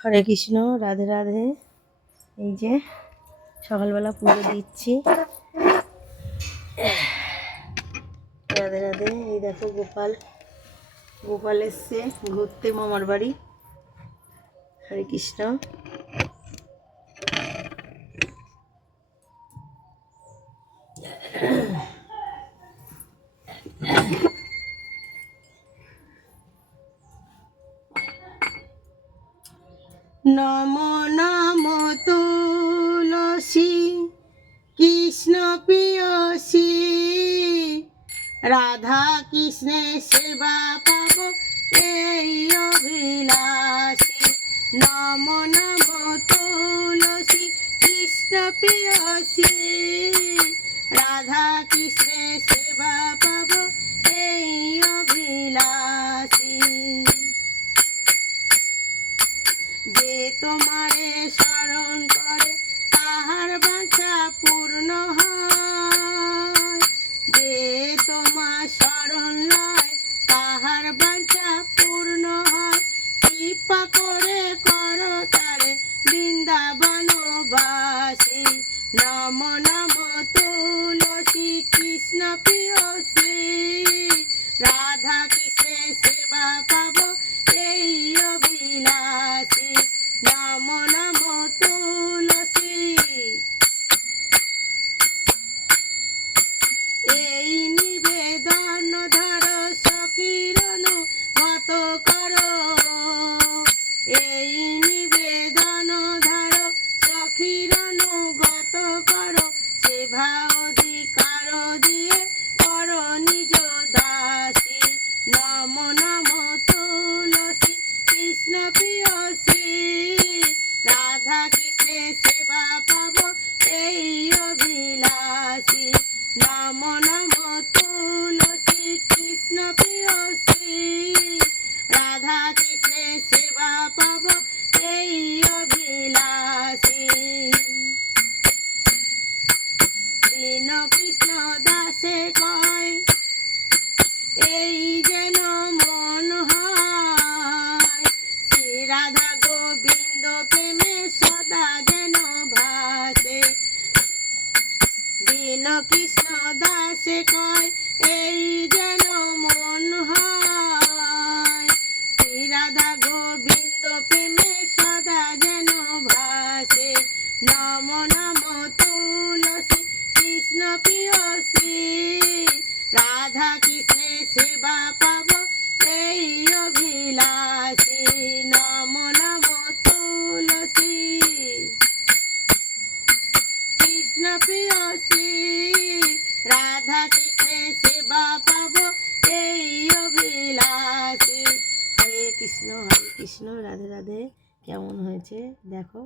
হরে কৃষ্ণ, রাধে রাধে। এই যে সকালবেলা পুজো দিচ্ছি। রাধে রাধে। এই দেখো গোপাল এসছে ঘুরতে মামার বাড়ি। হরে কৃষ্ণ। নম নম তুলসী কৃষ্ণ প্রিয়সী, রাধা কৃষ্ণের সেবা পাব এই অভিলাষী। নম নম তুলসী কৃষ্ণ প্রিয়সী, রাধা কৃষ্ণের সেবা পাব এই অভিলাষী। যে তোমারে স্মরণ করে তাহার বাঞ্ছা পূর্ণ হয়, যে তোমার শরণ লয় তাহার বাঞ্ছা পূর্ণ হয়। কৃপা করে করো তারে বৃন্দাবনবাসী। নম নম তুলসী কৃষ্ণ প্রিয়সী, রাধা কৃষ্ণের সেবা পাব এই অভিলাষী। নম নম তুলসী। এই নিবেদন ধর সকিরণ মত কর, এই নিবেদন ধর সকিরণ গত কর। সেবা অধিকার দিয়ে কর নিজ দাসী। নম নম তুলসী কৃষ্ণ প্রিয়সী, রাধা কৃষ্ণের সেবা পাব এই অভিলাষী। নম নম তুলসী কৃষ্ণ প্রিয়সী, রাধা কৃষ্ণের সেবা পাব এই অভিলাষী। দীন কৃষ্ণ দাসে কয় এই যেন মন হয়, শ্রী রাধা গোবিন্দ প্রেমে সদা যেন ভাসে। দীন কৃষ্ণ দাসে কয় এই যেন মন হয়, শ্রী রাধা গোবিন্দ প্রেমে সদা যেন ভাসে। নম নম তুলসী কৃষ্ণ প্রিয়সী, রাধা কৃষ্ণের সেবা পাব এই অভিলাষী। নম নম তুলসী কৃষ্ণ প্রিয়সী, রাধা কৃষ্ণের সেবা পাব এই অভিলাষী। হরে কৃষ্ণ, রাধে রাধে। কেমন হয়েছে দেখো।